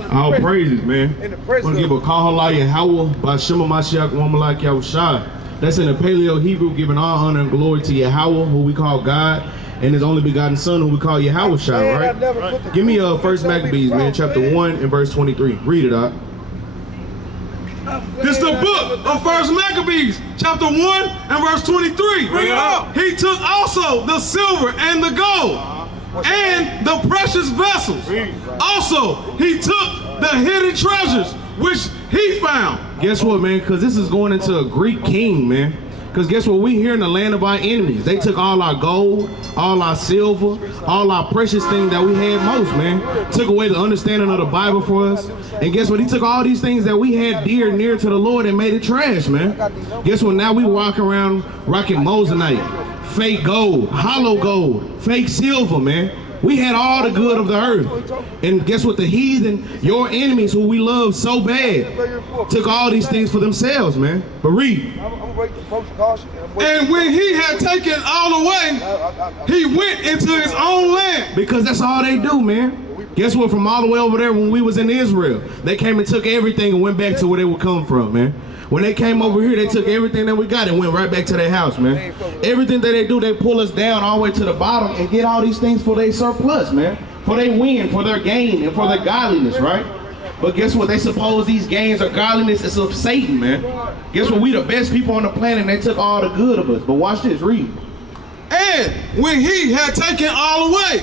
now. All praises, man. In the I'm presence. gonna give a Kahala Yahweh by Shema Mashiach Wamalak Yahushai. That's in the Paleo Hebrew, giving all honor and glory to Yahweh, who we call God, and His only begotten Son, who we call Yahushai, right? Give me First Maccabees, man, chapter 1 and verse 23. Read it out. This is the book of First Maccabees, chapter 1 and verse 23. Bring it up. He took also the silver and the gold and the precious vessels. Also, he took the hidden treasures which he found. Guess what, man? Because this is going into a Greek king, man. Because guess what? We here in the land of our enemies. They took all our gold, all our silver, all our precious things that we had most, man. Took away the understanding of the Bible for us. And guess what? He took all these things that we had dear and near to the Lord and made it trash, man. Guess what? Now we walk around rocking Mosinite, fake gold, hollow gold, fake silver, man. We had all the good of the earth. And guess what? The heathen, your enemies who we love so bad, took all these things for themselves, man. But read. And when he had taken all away, he went into his own land. Because that's all they do, man. Guess what? From all the way over there when we was in Israel, they came and took everything and went back to where they would come from, man. When they came over here, they took everything that we got and went right back to their house, man. Everything that they do, they pull us down all the way to the bottom and get all these things for their surplus, man. For their win, for their gain, and for their godliness, right? But guess what? They suppose these gains or godliness is of Satan, man. Guess what? We the best people on the planet and they took all the good of us. But watch this, read. And when he had taken all away,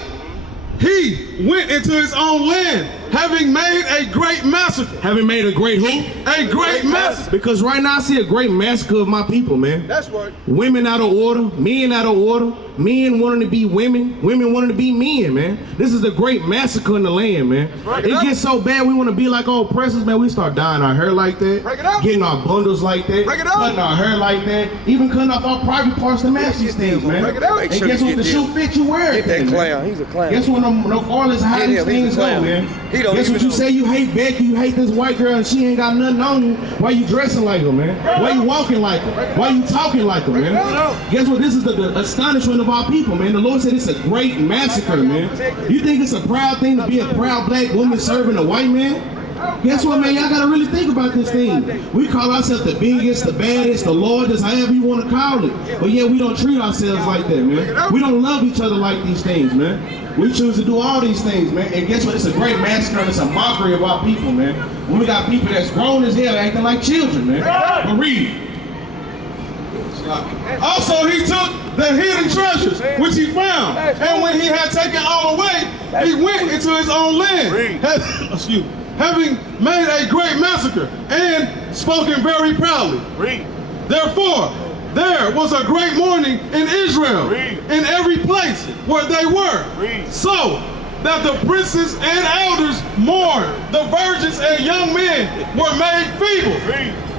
he went into his own land, having made a great massacre. Having made a great who? A great massacre. Because right now I see a great massacre of my people, man. That's right. Women out of order, men out of order, men wanting to be women, women wanting to be men, man. This is a great massacre in the land, man. It gets so bad we want to be like our oppressors, man. We start dyeing our hair like that, getting our bundles like that, cutting our hair like that, even cutting off our private parts to match these things, man. And guess what? The shoe fit, you wear it. Get that clown. He's a clown. Guess what? Regardless of how these things go, man. Guess what? You say you hate Becky, you hate this white girl, and she ain't got nothing on you. Why you dressing like her, man? Why you walking like her? Why you talking like her, man? Guess what? This is the astonishment of our people, man. The Lord said it's a great massacre, man. You think it's a proud thing to be a proud black woman serving a white man? Guess what, man? Y'all gotta really think about this thing. We call ourselves the biggest, the baddest, the largest, however you want to call it. But yeah, we don't treat ourselves like that, man. We don't love each other like these things, man. We choose to do all these things, man. And guess what? It's a great massacre and it's a mockery of our people, man. When we got people that's grown as hell acting like children, man. But read. Also, he took the hidden treasures which he found, and when he had taken all away, he went into his own land, having made a great massacre and spoken very proudly. Therefore, there was a great mourning in Israel, in every place where they were, so that the princes and elders mourned, the virgins and young men were made feeble,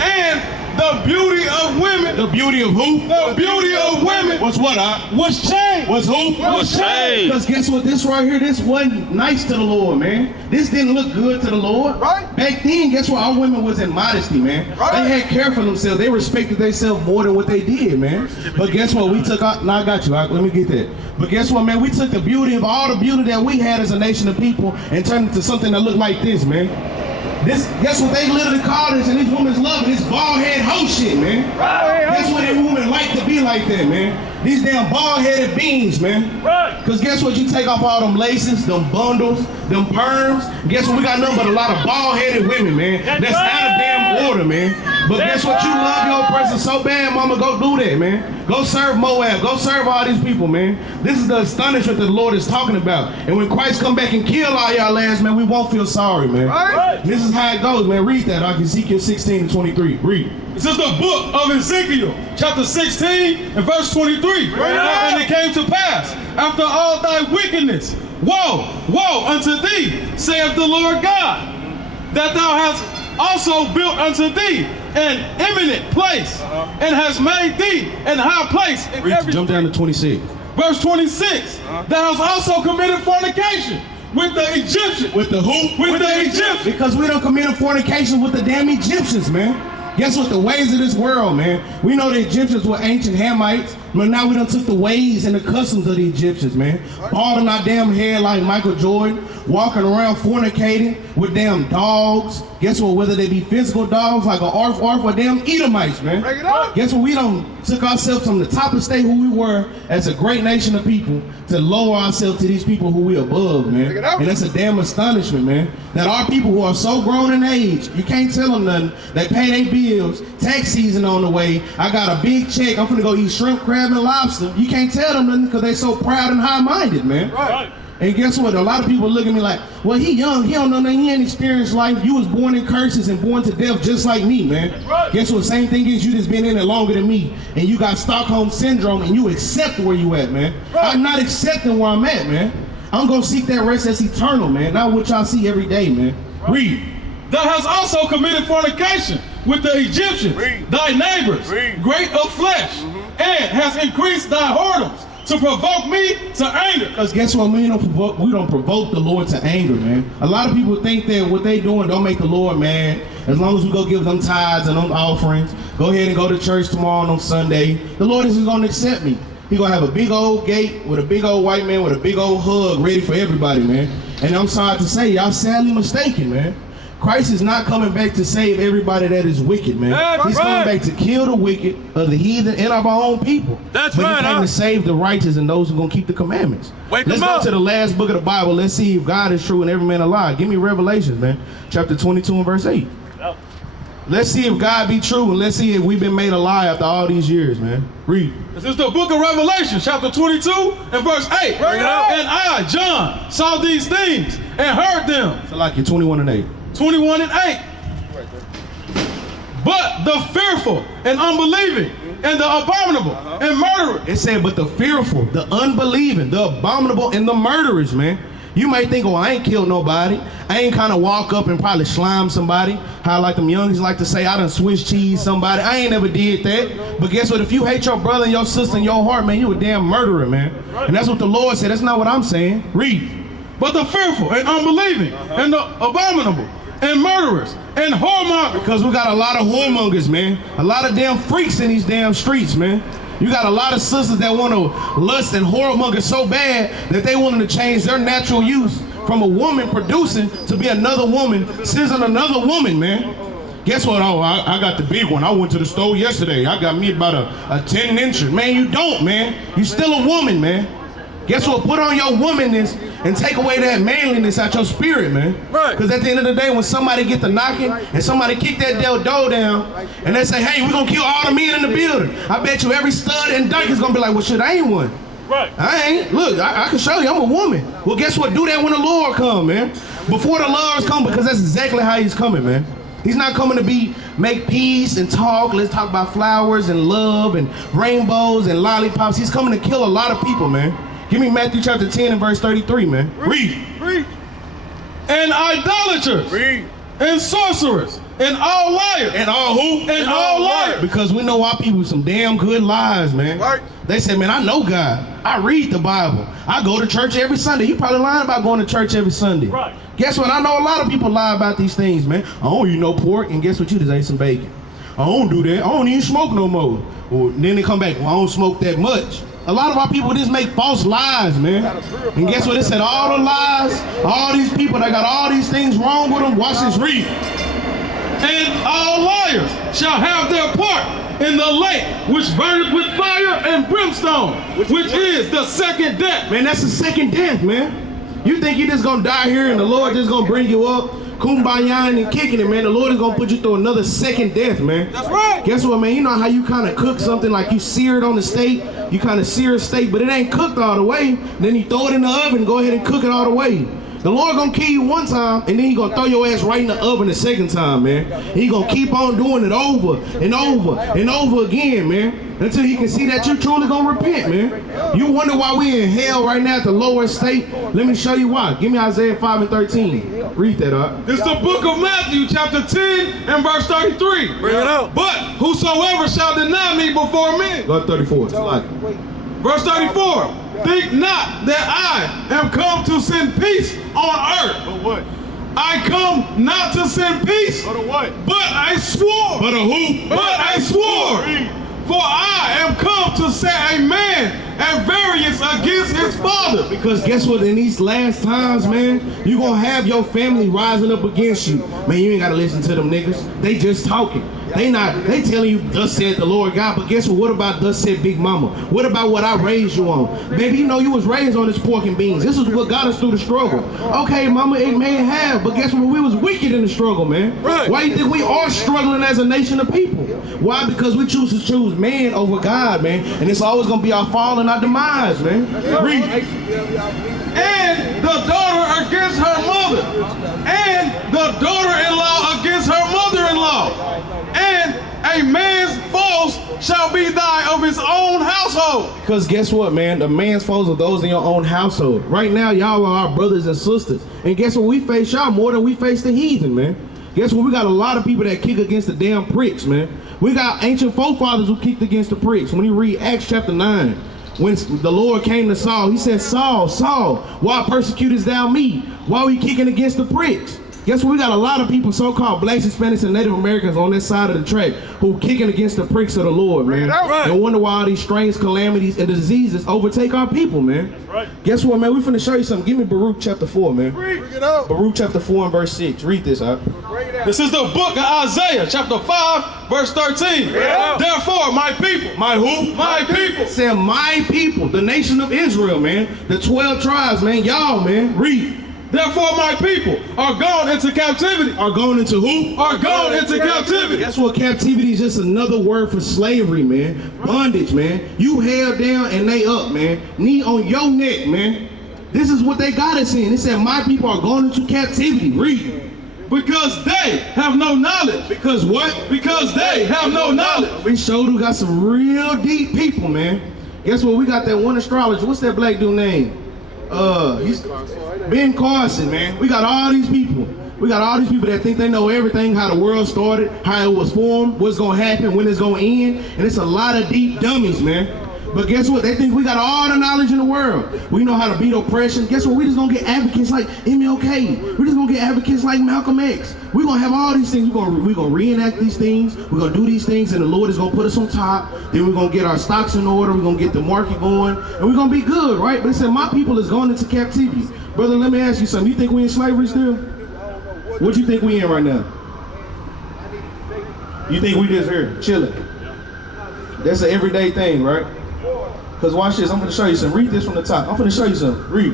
and the beauty of women. The beauty of who? The beauty of women. Was what? Was changed. Was who? Was changed. Because guess what? This right here, this wasn't nice to the Lord, man. This didn't look good to the Lord. Right. Back then, guess what? Our women was in modesty, man. Right. They had care for themselves. They respected themselves more than what they did, man. But guess what? We took out. Now I got you. Let me get that. But guess what, man? We took the beauty of all the beauty that we had as a nation of people and turned it to something that looked like this, man. This, guess what they literally call this, and these women love it, this bald-head hoe shit, man. Guess what these women like to be like that, man. These damn bald-headed beans, man. Because guess what, you take off all them laces, them bundles, them perms, guess what, we got nothing but a lot of bald-headed women, man. That's out of damn order, man. But guess what, you love your person so bad, mama, go do that, man. Go serve Moab, go serve all these people, man. This is the astonishment that the Lord is talking about. And when Christ come back and kill all y'all ass, man, we won't feel sorry, man. This is how it goes, man. Read that, Ezekiel 16:23. Read. This is the book of Ezekiel, chapter 16 and verse 23. And it came to pass, after all thy wickedness, woe, woe unto thee, saith the Lord God, that thou hast also built unto thee an eminent place, and has made thee an high place in every. Jump down to 26. Verse 26. Thou hast also committed fornication with the Egyptians. With the who? With the Egyptians. Because we don't commit fornication with the damn Egyptians, man. Guess what? The ways of this world, man. We know the Egyptians were ancient Hamites. But now we done took the ways and the customs of the Egyptians, man. Balding our damn hair like Michael Jordan, walking around fornicating with damn dogs. Guess what? Whether they be physical dogs like an arf or damn Edomites, man. Guess what? We done took ourselves from the top of state who we were as a great nation of people to lower ourselves to these people who we above, man. And that's a damn astonishment, man. That our people who are so grown in age, you can't tell them nothing. They pay their bills, tax season on the way. I got a big check. I'm finna go eat shrimp, crab, and lobster. You can't tell them nothing because they so proud and high-minded, man. Right. And guess what? A lot of people look at me like, well, he young, he don't know nothing, he ain't experienced life. You was born in curses and born to death just like me, man. Right. Guess what? Same thing is you just been in it longer than me. And you got Stockholm Syndrome and you accept where you at, man. Right. I'm not accepting where I'm at, man. I'm gonna seek that rest that's eternal, man. Not what y'all see every day, man. Right. Read. Thou hast also committed fornication with the Egyptians, thy neighbors, great of flesh, and has increased thy whoredoms to provoke me to anger. Because guess what? We don't provoke the Lord to anger, man. A lot of people think that what they doing don't make the Lord mad. As long as we go give them tithes and them offerings, go ahead and go to church tomorrow on Sunday, the Lord isn't going to accept me. He going to have a big old gate with a big old white man with a big old hug ready for everybody, man. And I'm sorry to say, y'all sadly mistaken, man. Christ is not coming back to save everybody that is wicked, man. That's He's right. coming back to kill the wicked of the heathen and of our own people. That's but right, He came huh? to save the righteous and those who are going to keep the commandments. Wake Let's them go up. to the last book of the Bible. Let's see if God is true and every man a lie. Give me Revelations, man. Chapter 22 and verse 8. Yep. Let's see if God be true and let's see if we've been made a lie after all these years, man. Read. This is the book of Revelation, chapter 22 and verse 8. Bring it out. And I, John, saw these things and heard them. So like you're 21 and 8. 21 and 8. But the fearful and unbelieving and the abominable and murderers. It said, but the fearful, the unbelieving, the abominable, and the murderers, man. You might think, oh, I ain't killed nobody. I ain't kind of walk up and probably slime somebody. How like them youngins like to say, I done Swiss cheese somebody. I ain't never did that. But guess what? If you hate your brother and your sister in your heart, man, you a damn murderer, man. And that's what the Lord said. That's not what I'm saying. Read. But the fearful and unbelieving and the abominable and murderers and whoremongers. Because we got a lot of whoremongers, man. A lot of damn freaks in these damn streets, man. You got a lot of sisters that want to lust and whoremonger so bad that they wanting to change their natural use from a woman producing to be another woman, sizzling another woman, man. Guess what? Oh, I got the big one. I went to the store yesterday. I got me about a 10-incher. Man, you don't, man. You still a woman, man. Guess what? Put on your womanness and take away that manliness out your spirit, man. Right. Because at the end of the day, when somebody get the knocking and somebody kick that door down and they say, hey, we're going to kill all the men in the building, I bet you every stud and dyke is going to be like, well, shit, I ain't one. Right. I ain't. Look, I can show you I'm a woman. Well, guess what? Do that when the Lord come, man. Before the Lord's come, because that's exactly how he's coming, man. He's not coming to make peace and talk. Let's talk about flowers and love and rainbows and lollipops. He's coming to kill a lot of people, man. Give me Matthew chapter 10 and verse 33, man. Read. Read. And idolaters. Read. And sorcerers. And all liars. And all who? And all liars. Because we know our people some damn good lies, man. Right. They say, man, I know God. I read the Bible. I go to church every Sunday. You probably lying about going to church every Sunday. Right. Guess what? I know a lot of people lie about these things, man. I don't eat no pork, and guess what? You just ate some bacon. I don't do that. I don't even smoke no more. Well, then they come back, well, I don't smoke that much. A lot of our people just make false lies, man. And guess what? It said all the lies, all these people that got all these things wrong with them, watch this, read. And all liars shall have their part in the lake which burneth with fire and brimstone, which is the second death. Man, that's the second death, man. You think you just gonna die here and the Lord just gonna bring you up, kumbaya and kicking it, man. The Lord is gonna put you through another second death, man. That's right. Guess what, man? You know how you kind of cook something like you sear it on the steak? You kind of sear a steak, but it ain't cooked all the way. Then you throw it in the oven, go ahead and cook it all the way. The Lord gonna kill you one time, and then he gonna throw your ass right in the oven the second time, man. He gonna keep on doing it over and over and over again, man, until he can see that you truly gonna repent, man. You wonder why we in hell right now at the lower state? Let me show you why. Give me Isaiah 5 and 13. Read that up. It's the book of Matthew, chapter 10 and verse 33. Bring it out. But whosoever shall deny me before men. Go to 34. It's like, Verse 34. Think not that I am come to send peace on earth. But what? I come not to send peace, But a what? but I swore. but a who? But I swore. For I am come to set a man at variance against his father. Because guess what? In these last times, man, you gonna have your family rising up against you. Man, you ain't gotta listen to them niggas. They just talking. They telling you, thus said the Lord God. But guess what? What about thus said Big Mama? What about what I raised you on? Baby, you know you was raised on this pork and beans. This is what got us through the struggle. Okay, mama, it may have, but guess what? We was wicked in the struggle, man. Right. Why you think we are struggling as a nation of people? Why? Because we choose to choose man over God, man. And it's always gonna be our fall and our demise, man. Read. And the daughter against her mother, and the daughter-in-law against her mother-in-law, and a man's foes shall be thy of his own household. Because guess what, man? The man's foes are those in your own household. Right now, y'all are our brothers and sisters. And guess what? We face y'all more than we face the heathen, man. Guess what? We got a lot of people that kick against the damn pricks, man. We got ancient forefathers who kicked against the pricks. When you read Acts chapter 9, when the Lord came to Saul, he said, Saul, Saul, why persecutest thou me? Why are we kicking against the pricks? Guess what? We got a lot of people, so-called blacks, Hispanics, and Native Americans on this side of the track who kicking against the pricks of the Lord, man. Right. And wonder why all these strange calamities and diseases overtake our people, man. That's right. Guess what, man? We finna show you something. Give me Baruch chapter 4, man. Bring it up. Baruch chapter 4 and verse 6. Read this out. This is the book of Isaiah, chapter 5, verse 13. Yeah. Therefore, my people. My who? My people. Said my people, the nation of Israel, man. The 12 tribes, man. Y'all, man. Read. Therefore, my people are gone into captivity. Are going into who? Are gone into captivity. Guess what? Captivity is just another word for slavery, man. Bondage, man. You held down and they up, man. Knee on your neck, man. This is what they got us in. It said, my people are going into captivity. Read. Because they have no knowledge. Because what? Because they have no knowledge. We showed we got some real deep people, man. Guess what? We got that one astrologer. What's that black dude name? He's Ben Carson, man. We got all these people. We got all these people that think they know everything, how the world started, how it was formed, what's gonna happen, when it's gonna end, and it's a lot of deep dummies, man. But guess what? They think we got all the knowledge in the world. We know how to beat oppression. Guess what? We just gonna get advocates like MLK. We're just gonna get advocates like Malcolm X. We're gonna have all these things. We're gonna reenact these things. We're gonna do these things, and the Lord is gonna put us on top. Then we're gonna get our stocks in order. We're gonna get the market going, and we're gonna be good, right? But it said, my people is going into captivity. Brother, let me ask you something. You think we in slavery still? What you think we in right now? You think we just here chilling? That's an everyday thing, right? Because watch this, I'm going to show you something. Read this from the top. I'm going to show you something. Read.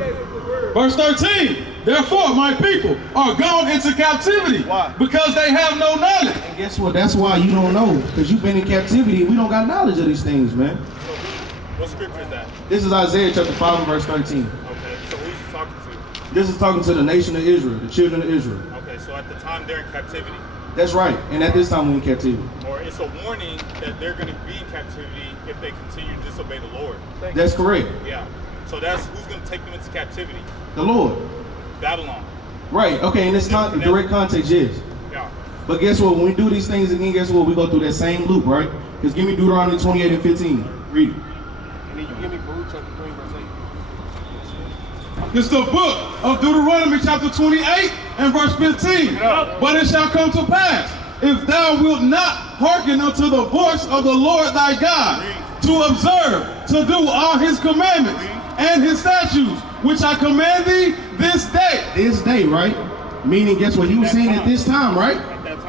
Verse 13. Therefore, my people are gone into captivity. Why? Because they have no knowledge. And guess what? That's why you don't know. Because you've been in captivity. We don't got knowledge of these things, man. What scripture is that? This is Isaiah chapter 5 and verse 13. Okay, so who's he talking to? This is talking to the nation of Israel, the children of Israel. Okay, so at the time they're in captivity, That's right. And at this time we're in captivity. or it's a warning that they're going to be in captivity if they continue to disobey the Lord. That's correct. Yeah. So that's who's going to take them into captivity? The Lord. Babylon. Right. Okay, in this direct context, yes. Yeah. But guess what? When we do these things again, guess what? We go through that same loop, right? Because give me Deuteronomy 28 and 15. Read it. And then you give me Baruch chapter 3, verse 8. It's the book of Deuteronomy chapter 28 and verse 15. But it shall come to pass, if thou wilt not hearken unto the voice of the Lord thy God, to observe, to do all his commandments and his statutes, which I command thee this day. This day, right? Meaning, guess what? He was saying at this time, right?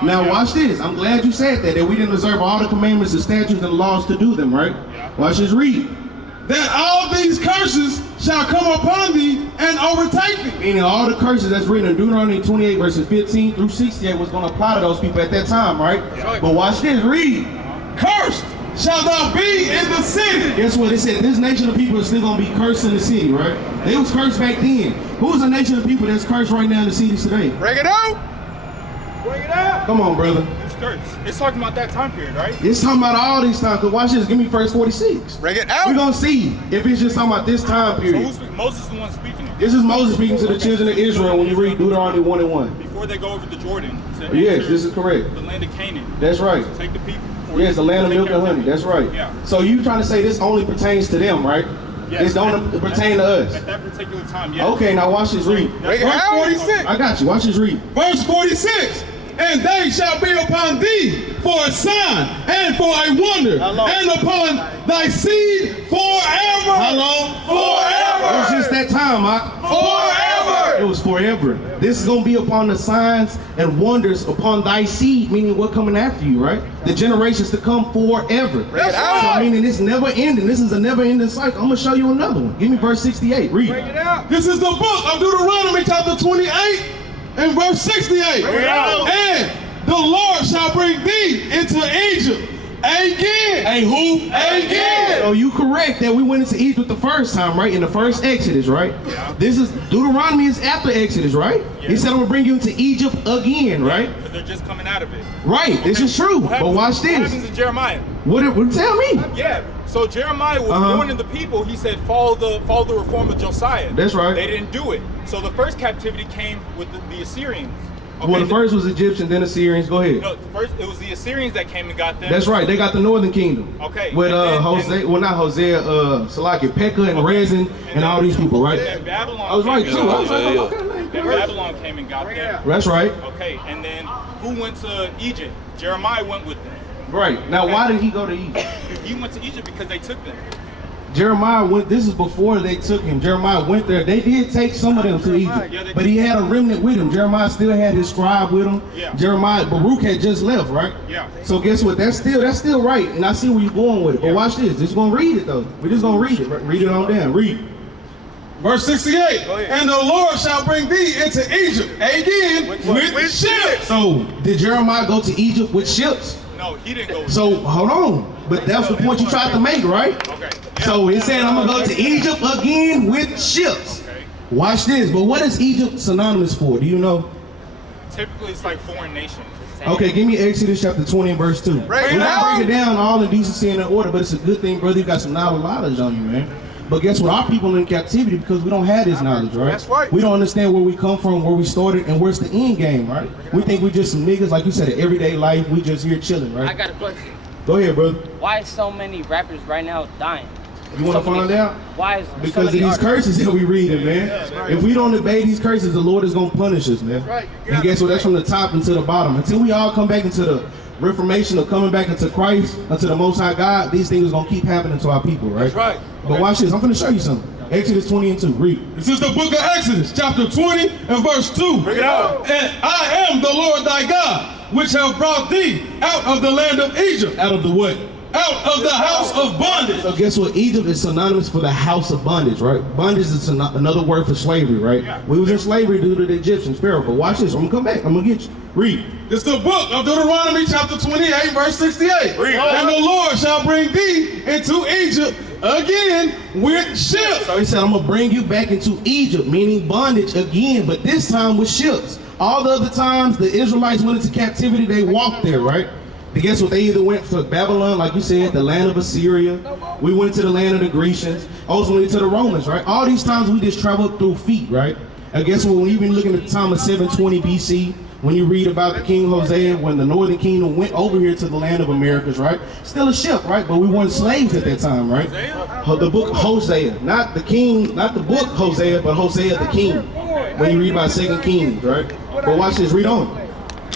Now watch this. I'm glad you said that we didn't observe all the commandments, the statutes, and laws to do them, right? Watch this, read. That all these curses shall come upon thee and overtake thee. Meaning all the curses that's written in Deuteronomy 28 verses 15 through 68 was going to apply to those people at that time, right? But watch this, read. Cursed shall thou be in the city. Guess what? It said this nation of people is still going to be cursed in the city, right? They was cursed back then. Who's the nation of people that's cursed right now in the cities today? Bring it out! Bring it out! Come on, brother. Who's cursed? It's talking about that time period, right? It's talking about all these times. Cause watch this. Give me verse 46. Bring it out! We're going to see if it's just talking about this time So period. who's Moses is the one speaking it? This is Moses speaking to the children of Israel when you read Deuteronomy 1 and 1. Before they go over the Jordan to Yes, enter this is correct. the land of Canaan. That's right. To take the people. Yes, the land of milk and honey. That's right. Yeah. So you trying to say this only pertains to them, right? Yes. It don't pertain to us. At that particular time, yes. Okay, now watch this read. Bring it Verse out! 46. I got you. Watch this read. Verse 46. and they shall be upon thee for a sign and for a wonder, and upon thy seed forever. How long? Forever. It was just that time, Forever. It was forever. This is going to be upon the signs and wonders upon thy seed, meaning what coming after you, right? The generations to come forever. That's So right. meaning it's never ending. This is a never ending cycle. I'm going to show you another one. Give me verse 68. Read. This is the book of Deuteronomy chapter 28 and verse 68. And the Lord shall bring thee into Egypt again. Hey, who? Again. So you correct that we went into Egypt the first time, right? In the first Exodus, right? Yeah. This is Deuteronomy is after Exodus, right? Yeah. He said, I'm gonna bring you into Egypt again, right? Because they're just coming out of it. Right, this is true. But watch this. What happens in Jeremiah? What tell me? Yeah. So Jeremiah was warning the people. He said, follow the reform of Josiah. That's right. They didn't do it. So the first captivity came with the Assyrians. Okay, Well, the first was Egyptian, then Assyrians. Go ahead. No, first it was the Assyrians that came and got them. That's right. They got the northern kingdom. Okay. With Hosea, Salakia, Pekah, and Rezin, and all these people, right? And Babylon. I was right too. I was like, And Babylon came and got them. That's right. Okay. And then who went to Egypt? Jeremiah went with them. Right. Now, why did he go to Egypt? He went to Egypt because they took them. Jeremiah went, this is before they took him. Jeremiah went there. They did take some of them to Egypt, but he had a remnant with him. Jeremiah still had his scribe with him. Yeah. Baruch had just left, right? Yeah. So guess what? That's still right. And I see where you're going with it. But watch this. Just gonna read it though. We're just gonna read it. Read it on down. Read. Verse 68. And the Lord shall bring thee into Egypt again with ships. So did Jeremiah go to Egypt with ships? No, he didn't go. So hold on. But that's the point you tried to make, right? Okay. So it said, I'm gonna go to Egypt again with ships. Okay. Watch this. But what is Egypt synonymous for? Do you know? Typically, it's like foreign nations. Okay, give me Exodus chapter 20 and verse 2. We're gonna break it down all in decency and in order, but it's a good thing, brother. You got some knowledge on you, man. But guess what? Our people are in captivity because we don't have this knowledge, right? That's right. We don't understand where we come from, where we started, and where's the end game, right? We think we just some niggas, like you said, in everyday life. We just here chilling, right? I got a question. Go ahead, brother. Why is so many rappers right now dying? You want to find out? Why is Because so of many these artists? curses that we reading, man. If we don't obey these curses, the Lord is going to punish us, man. And guess what? That's from the top and to the bottom. Until we all come back into the reformation of coming back into Christ, unto the Most High God, these things are going to keep happening to our people, right? That's right. But watch this. I'm going to show you something. Exodus 20 and 2. Read. This is the book of Exodus, chapter 20 and verse 2. Bring it out. And I am the Lord thy God, which have brought thee out of the land of Egypt, Out of the what? out of the house of bondage. So guess what? Egypt is synonymous for the house of bondage, right? Bondage is another word for slavery, right? We was in slavery due to the Egyptians, Pharaoh. But watch this. I'm going to come back. I'm going to get you. Read. It's the book of Deuteronomy chapter 28, verse 68. And the Lord shall bring thee into Egypt again with ships. So he said, I'm going to bring you back into Egypt, meaning bondage again, but this time with ships. All the other times the Israelites went into captivity, they walked there, right? And guess what? They either went to Babylon, like you said, the land of Assyria. We went to the land of the Grecians, ultimately to the Romans, right? All these times we just traveled through feet, right? And guess what? When you even looking at the time of 720 BC, when you read about the King Hosea, when the northern kingdom went over here to the land of Americas, right? Still a ship, right? But we weren't slaves at that time, right? The book Hosea, not the king, not the book Hosea, but Hosea the king. When you read about 2 Kings, right? But watch this, read on.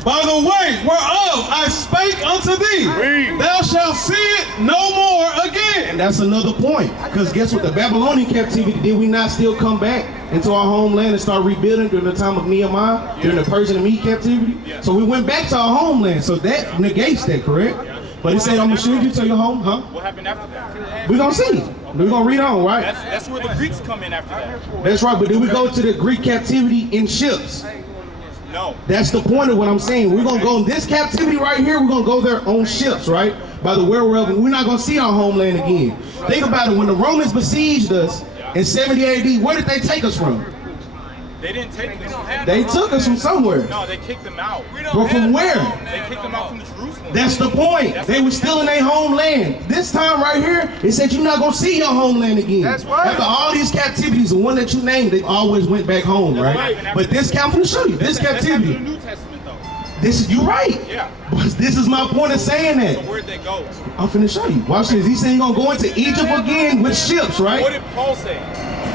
By the way whereof I spake unto thee, thou shalt see it no more again. And that's another point. Because guess what? The Babylonian captivity, did we not still come back into our homeland and start rebuilding during the time of Nehemiah, during the Persian and Mede captivity? So we went back to our homeland. So that negates that, correct? But he said, I'm going to shoot you to your home, huh? What happened after that? We're going to see. We're going to read on, right? That's where the Greeks come in after that. That's right. But then we go to the Greek captivity in ships. No. That's the point of what I'm saying. We're going to go in this captivity right here. We're going to go there on ships, right? By the whereof, and we're not going to see our homeland again. Think about it. When the Romans besieged us in 70 AD, where did they take us from? They didn't take them. They took us from somewhere. No, they kicked them out. But from where? They kicked them out from Jerusalem. That's the point. They were still in their homeland. This time right here, it said you're not going to see your homeland again. That's right. After all these captivities, the one that you named, they always went back home, right? But this I'm going to show you. This captivity. The New Testament, though. This is, you're right. Yeah. But this is my point of saying that. So where'd they go? I'm finna show you. Watch this. He's saying he's going to go into Egypt again with ships, right? What did Paul say?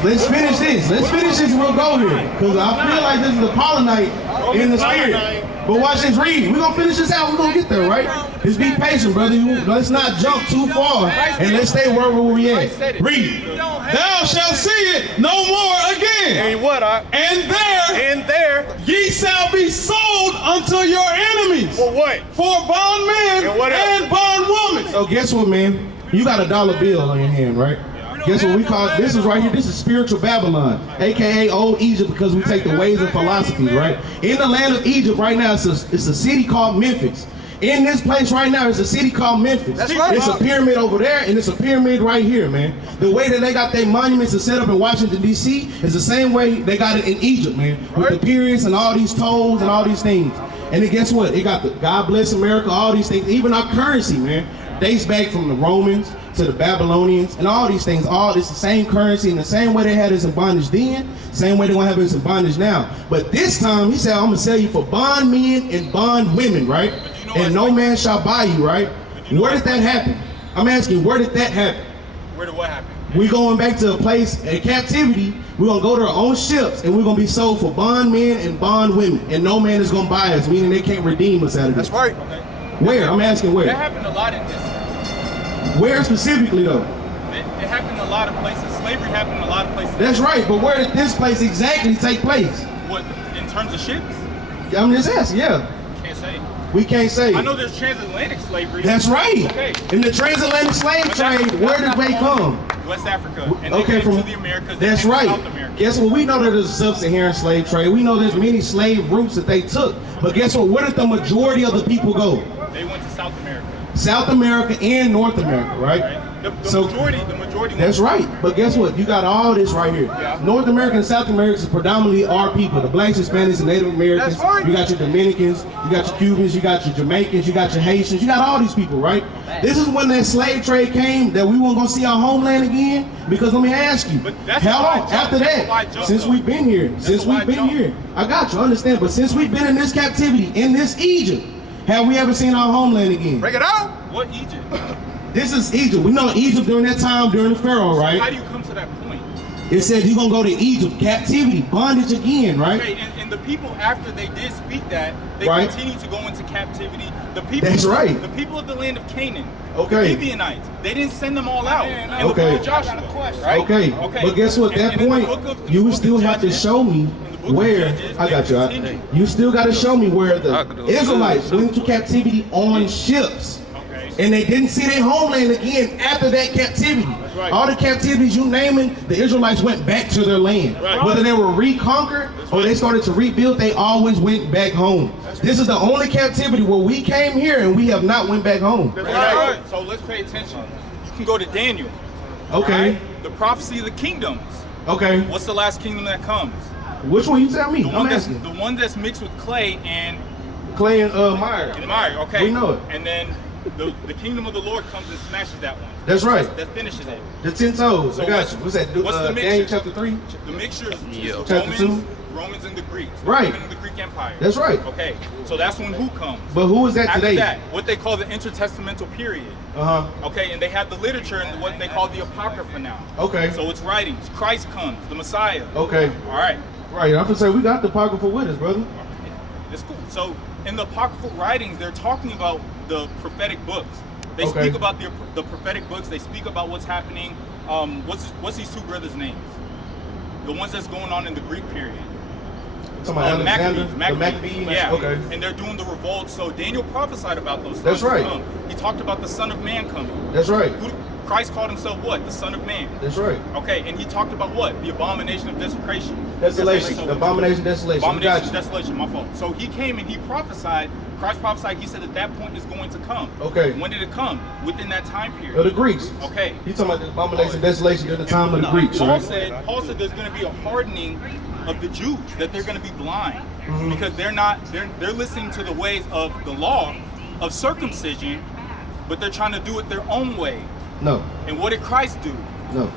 Let's finish this. Let's finish this and we'll go here. Because I feel like this is a Apollinite in the spirit. But watch this, read. We're gonna finish this out. We're gonna get there, right? Just be patient, brother. Let's not jump too far and let's stay where we at. Read. Thou shalt see it no more again. And what? And there ye shall be sold unto your enemies. For what? For bondmen and bondwomen. So guess what, man? You got a dollar bill on your hand, right? Guess what we call this is right here. This is spiritual Babylon, aka Old Egypt, because we take the ways and philosophies, right? In the land of Egypt right now, it's a city called Memphis. In this place right now, it's a city called Memphis. That's right. It's a pyramid over there, and it's a pyramid right here, man. The way that they got their monuments and set up in Washington, D.C. is the same way they got it in Egypt, man. With the pyramids and all these toes and all these things. And then guess what? It got the God bless America, all these things. Even our currency, man, dates back from the Romans to the Babylonians and all these things. All it's the same currency and the same way they had us in bondage then, same way they're gonna have us in bondage now. But this time he said, I'm gonna sell you for bond men and bond women, right? And no man shall buy you, right? Where did that happen? I'm asking, where did that happen? Where did what happen? We going back to a place in captivity. We're gonna go to our own ships and we're gonna be sold for bond men and bond women. And no man is gonna buy us, meaning they can't redeem us out of this. That's right. Where? I'm asking where. That happened a lot in this. Where specifically though? It happened in a lot of places. Slavery happened in a lot of places. That's right, but where did this place exactly take place? What, in terms of ships? I'm just asking, yeah. Can't say. We can't say. I know there's transatlantic slavery. That's right. Okay. In the transatlantic slave trade, where did they come? West Africa. And Okay, they came from to the Americas. That's and right. South America. Guess what? We know that there's a sub-Saharan slave trade. We know there's many slave routes that they took. But guess what? Where did the majority of the people go? They went to South America. South America and North America, right? The majority. That's right. But guess what? You got all this right here. Yeah. North America and South America is predominantly our people. The blacks, Hispanics, and Native Americans. That's right. You got your Dominicans, you got your Cubans, you got your Jamaicans, you got your Haitians, you got all these people, right? This is when that slave trade came that we weren't going to see our homeland again. Because let me ask you, But that's how why I long jumped. after That's why I that, jumped, since though. we've been here, I got you, I understand. But since we've been in this captivity, in this Egypt, have we ever seen our homeland again? Break it out. What Egypt? This is Egypt. We know Egypt during that time, during the Pharaoh, right? How do you come to that point? It said you're going to go to Egypt, captivity, bondage again, right? Okay, and the people after they did speak that, they Right. continued to go into captivity. The people, That's right. The people of the land of Canaan, Okay. the Gibeonites, they didn't send them all out. In the Okay. book of Joshua, right? Okay. But guess what? And That in the point, book of- you in would the still book of have to Judges, show me in the book of where. Judges, I got you. they continue. You still got to show me where I the could do it. Israelites went into captivity on ships. Okay. And they didn't see their homeland again after that captivity. right. All the captivities you naming, the Israelites went back to their land. Right. Whether they were reconquered or they started to rebuild, they always went back home. This is the only captivity where we came here and we have not went back home. Right. So let's pay attention. You can go to Daniel. Okay. Right? The prophecy of the kingdoms. Okay. What's the last kingdom that comes? Which one you tell me? The I'm asking. one that's mixed with clay and Clay and Meyer. mire. Okay. We know it. And then the kingdom of the Lord comes and smashes that one. That's right. That finishes it. The 10 toes. So I got you. What's that? what's the mixture? Daniel chapter 3? The mixture is Yeah. Chapter 2? Romans and the Greeks. Right. Roman and the Greek Empire. That's right. Okay. So that's when who comes? But who is that After today? that, what they call the intertestamental period. Uh-huh. Okay, and they have the literature and what they call the Apocrypha now. Okay. So it's writings. Christ comes, the Messiah. Okay. All right. Right. I'm gonna say we got the Apocrypha with us, brother. It's cool. So in the Apocryphal writings, they're talking about the prophetic books. They Okay. speak about the prophetic books. They speak about what's happening. What's these two brothers' names? The ones that's going on in the Greek period. Talking about Alexander, the Maccabees. Maccabees. Yeah. Okay. And they're doing the revolt. So Daniel prophesied about those. That's times to right. come. He talked about the Son of Man coming. That's right. Christ called himself what? The Son of Man. That's right. Okay, and he talked about what? The abomination of desecration. Desolation. So- The abomination, desolation. We Abomination got of you. desolation, my fault. So he came and he prophesied, Christ prophesied, he said that point is going to come. Okay. When did it come? Within that time period. Of the Greeks. Okay. You talking about the abomination, desolation during the time of the Greeks, Paul right? said there's going to be a hardening of the Jews, that they're going to be blind Mm-hmm. because they're listening to the ways of the law of circumcision, but they're trying to do it their own way. No. And what did Christ do? No.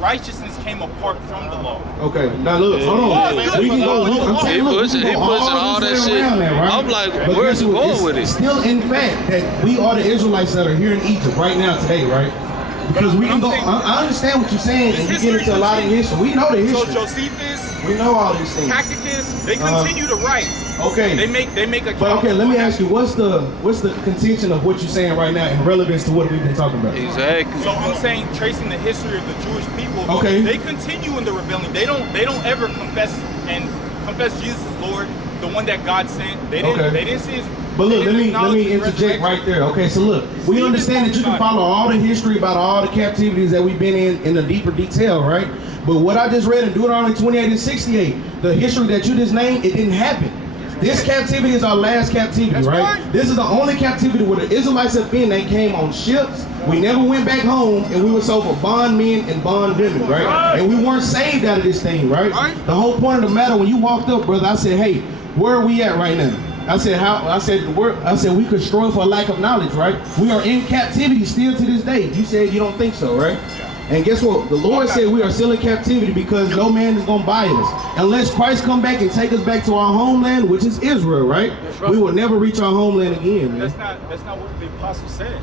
Righteousness came apart from the law. Okay, now look, hold on. We can go. I'm saying, look, we can He go pushing all this that way shit. around that, right? I'm like, But where's guess it what? going It's with it? Still, in fact, that we are the Israelites that are here in Egypt right now, today, right? Because we can go. I understand what you're saying, and you get into a lot of history. We know the So history. Josephus, We know all these things. Tacitus, they continue to write. Okay. They make a. But okay, let me ask you, what's the contention of what you're saying right now in relevance to what we've been talking about? Exactly. So I'm saying, tracing the history of the Jewish people. Okay. They continue in the rebellion. They don't ever confess Jesus as Lord, the one that God sent. They didn't. Okay. They didn't see his. But look, they let didn't me acknowledge his interject resurrection. right there. Okay, so look, we understand that you can follow all the history about all the captivities that we've been in a deeper detail, right? But what I just read in Deuteronomy 28 and 68, the history that you just named, it didn't happen. This captivity is our last captivity, right? This is the only captivity where the Israelites have been. They came on ships. We never went back home, and we were sold for bondmen and bondwomen, right? And we weren't saved out of this thing, right? The whole point of the matter, when you walked up, brother, I said, hey, where are we at right now? I said, we could struggle for a lack of knowledge, right? We are in captivity still to this day. You said you don't think so, right? And guess what? The Lord said we are still in captivity because no man is going to buy us. Unless Christ come back and take us back to our homeland, which is Israel, right? We will never reach our homeland again, man. That's not what the apostle said.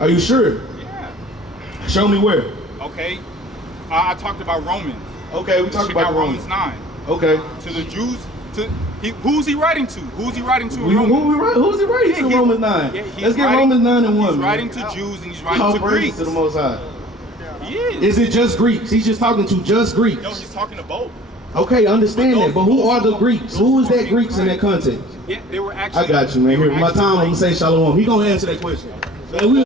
Are you sure? Yeah. Show me where. Okay. I talked about Romans. Okay, we talked about Romans 9. Okay. To the Jews, who's he writing to? Who's he writing to? Who's he writing to? Romans 9. Let's get Romans 9 and 1. He's writing to Jews and he's writing All to praises Greeks. to the Most High. He is. Is it just Greeks? He's just talking to just Greeks. No, he's talking to both. Okay, understand that. But who are the Greeks? Who is that Greeks in that context? Yeah, they were actually. I got you, man. Here, my time, I'm gonna say shalom. He gonna answer that question. So